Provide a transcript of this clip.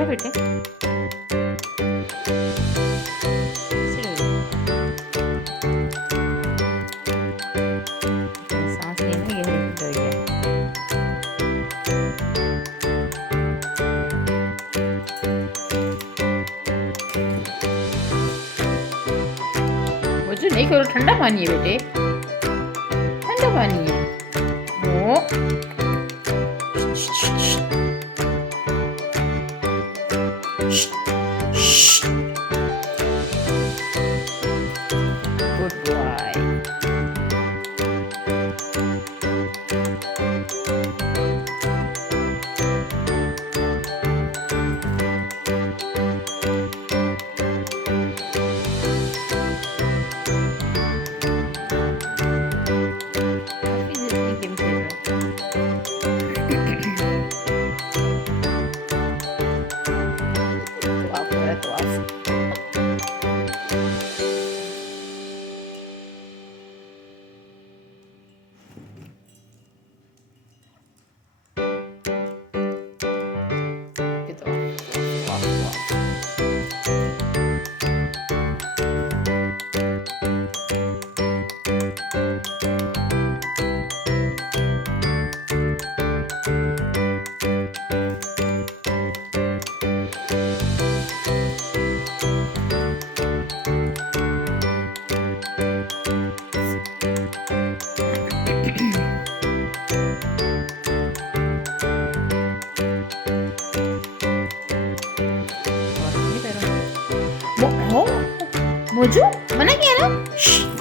गया बेटे? सांस लेना गहरी डर गया। मुझे नहीं करो, ठंडा पानी है बेटे, ठंडा पानी है। ओ गुड बॉय। मोजो मना किया ना।